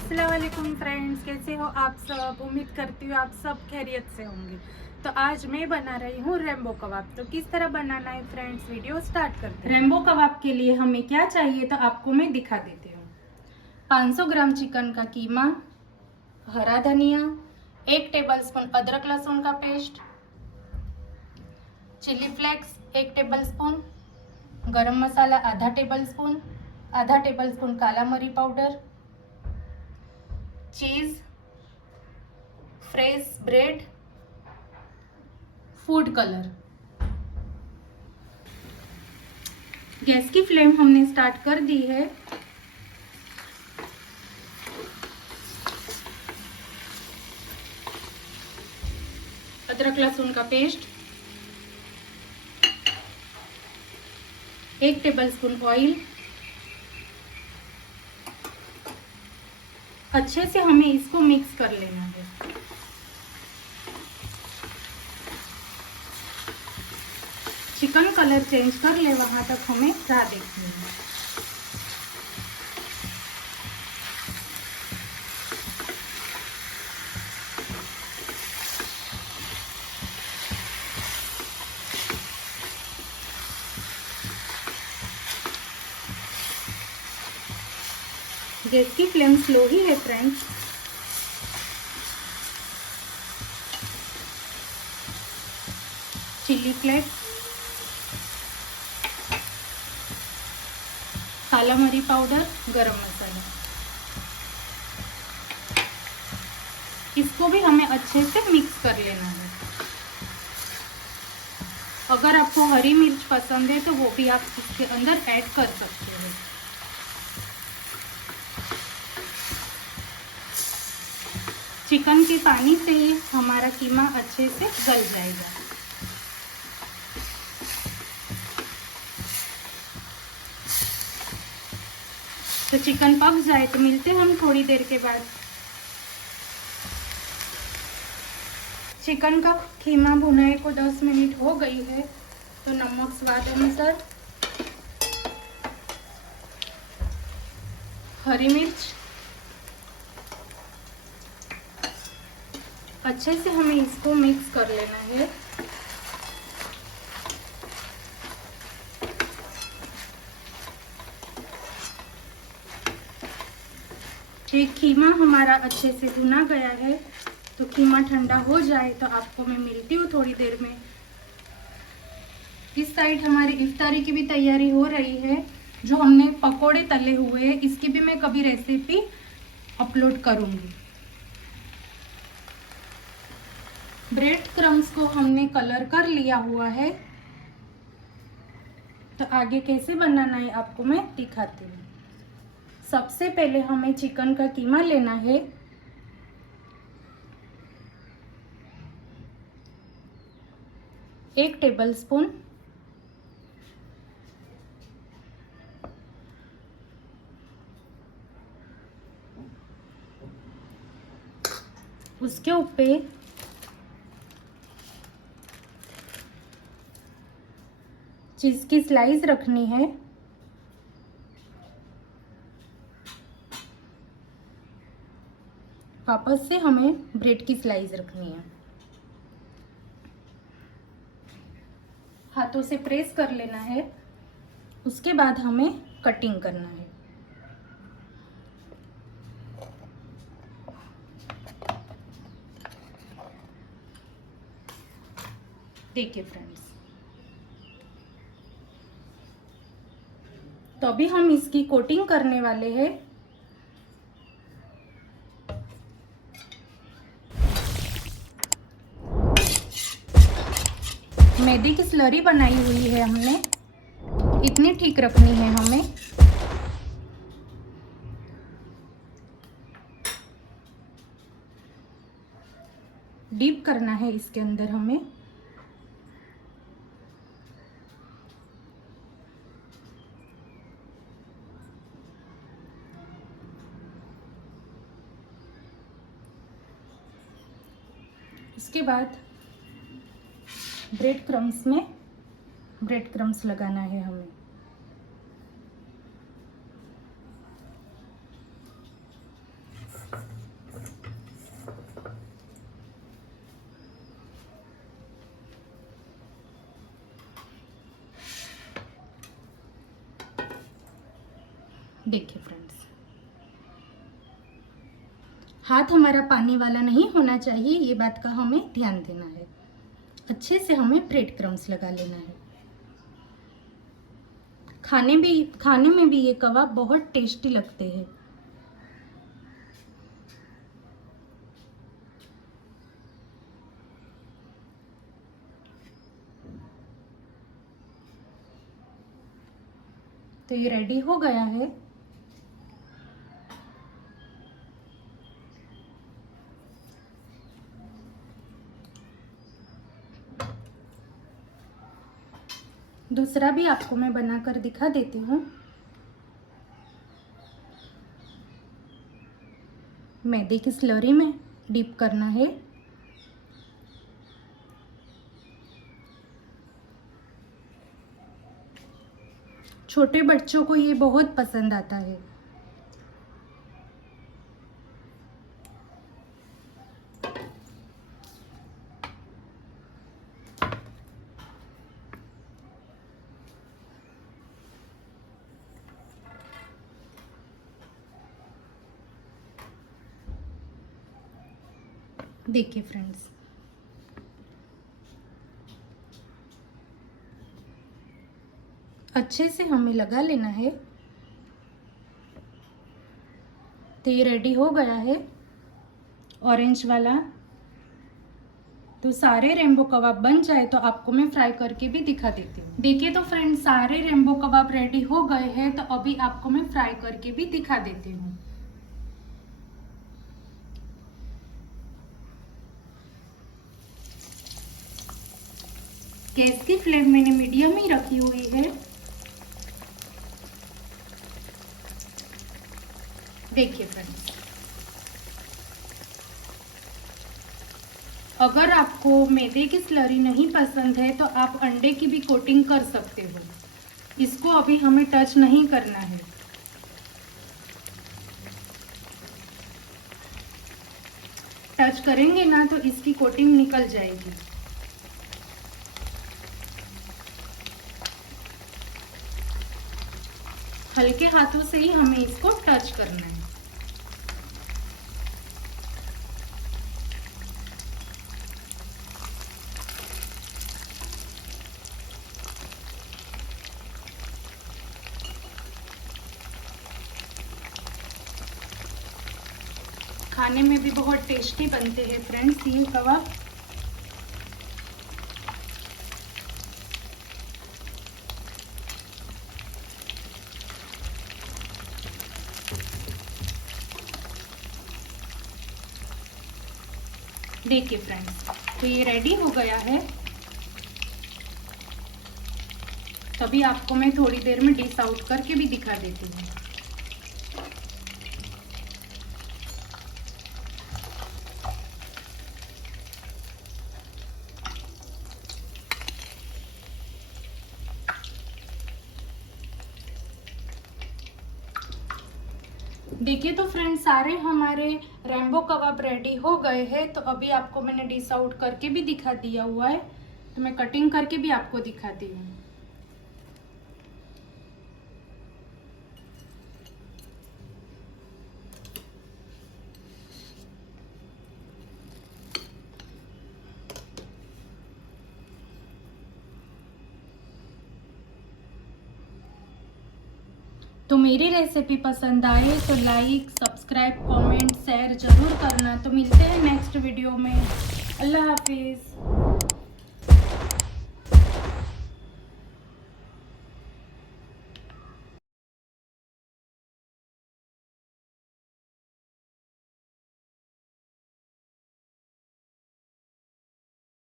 अस्सलाम वालेकुम फ्रेंड्स, कैसे हो आप सब। उम्मीद करती हूँ आप सब खैरियत से होंगे। तो आज मैं बना रही हूँ रेम्बो कबाब। तो किस तरह बनाना है फ्रेंड्स, वीडियो स्टार्ट करते हैं। रेम्बो कबाब के लिए हमें क्या चाहिए तो आपको मैं दिखा देती हूँ। 500 ग्राम चिकन का कीमा, हरा धनिया, 1 टेबलस्पून अदरक लहसुन का पेस्ट, चिली फ्लेक्स 1 टेबलस्पून, गरम मसाला आधा टेबलस्पून काला मरी पाउडर, चीज, fresh bread, food colour. Gas की फ्लेम हमने स्टार्ट कर दी है। अदरक लहसुन का पेस्ट, 1 टेबलस्पून ऑयल। अच्छे से हमें इसको मिक्स कर लेना है। चिकन कलर चेंज कर ले वहां तक हमें राह देखनी है। गैस की फ्लेम स्लो ही है फ्रेंड्स। चिली फ्लेक्स, काला मरी पाउडर, गरम मसाला, इसको भी हमें अच्छे से मिक्स कर लेना है। अगर आपको हरी मिर्च पसंद है तो वो भी आप इसके अंदर ऐड कर सकते हो। चिकन के पानी से ही हमारा कीमा अच्छे से गल जाएगा। तो चिकन पक जाए तो मिलते हैं हम थोड़ी देर के बाद। चिकन का कीमा भुनाए को 10 मिनट हो गई है। तो नमक स्वाद अनुसार, हरी मिर्च, अच्छे से हमें इसको मिक्स कर लेना है। ये कीमा हमारा अच्छे से भुना गया है। तो कीमा ठंडा हो जाए तो आपको मैं मिलती हूँ थोड़ी देर में। इस साइड हमारी इफ्तारी की भी तैयारी हो रही है। जो हमने पकोड़े तले हुए हैं इसकी भी मैं कभी रेसिपी अपलोड करूँगी। ब्रेड क्रम्स को हमने कलर कर लिया हुआ है। तो आगे कैसे बनाना है आपको मैं दिखाती हूँ। सबसे पहले हमें चिकन का कीमा लेना है। एक टेबलस्पून, उसके ऊपर चीज की स्लाइस रखनी है। वापस से हमें ब्रेड की स्लाइस रखनी है। हाथों से प्रेस कर लेना है। उसके बाद हमें कटिंग करना है। देखिए फ्रेंड्स, तो अभी हम इसकी कोटिंग करने वाले हैं। मैदे की स्लरी बनाई हुई है हमने, इतनी ठीक रखनी है हमें। डीप करना है इसके अंदर हमें। उसके बाद ब्रेड क्रम्स में ब्रेड क्रम्स लगाना है हमें। देखिए फ्रेंड्स, हाथ हमारा पानी वाला नहीं होना चाहिए, ये बात का हमें ध्यान देना है। अच्छे से हमें ब्रेड क्रम्स लगा लेना है। खाने में भी ये कबाब बहुत टेस्टी लगते हैं। तो ये रेडी हो गया है। दूसरा भी आपको मैं बनाकर दिखा देती हूँ। मैदे की स्लरी में डिप करना है। छोटे बच्चों को ये बहुत पसंद आता है। देखिए फ्रेंड्स, अच्छे से हमें लगा लेना है। तो ये रेडी हो गया है ऑरेंज वाला। तो सारे रेनबो कबाब बन जाए तो आपको मैं फ्राई करके भी दिखा देती हूँ। देखिए तो फ्रेंड्स, सारे रेनबो कबाब रेडी हो गए हैं। तो अभी आपको मैं फ्राई करके भी दिखा देती हूँ। गैस की फ्लेम मैंने मीडियम ही रखी हुई है। देखिए फ्रेंड्स, अगर आपको मैदे की स्लरी नहीं पसंद है तो आप अंडे की भी कोटिंग कर सकते हो। इसको अभी हमें टच नहीं करना है। टच करेंगे ना तो इसकी कोटिंग निकल जाएगी। हल्के हाथों से ही हमें इसको टच करना है। खाने में भी बहुत टेस्टी बनते हैं फ्रेंड्स ये कबाब। देखिए फ्रेंड्स, तो ये रेडी हो गया है। तभी आपको मैं थोड़ी देर में डिश आउट करके भी दिखा देती हूँ। देखिए तो फ्रेंड्स, सारे हमारे रेनबो कबाब रेडी हो गए हैं। तो अभी आपको मैंने डिश आउट करके भी दिखा दिया हुआ है। तो मैं कटिंग करके भी आपको दिखाती हूँ। तो मेरी रेसिपी पसंद आए तो लाइक, सब्सक्राइब, कमेंट, शेयर ज़रूर करना। तो मिलते हैं नेक्स्ट वीडियो में। अल्लाह हाफिज़।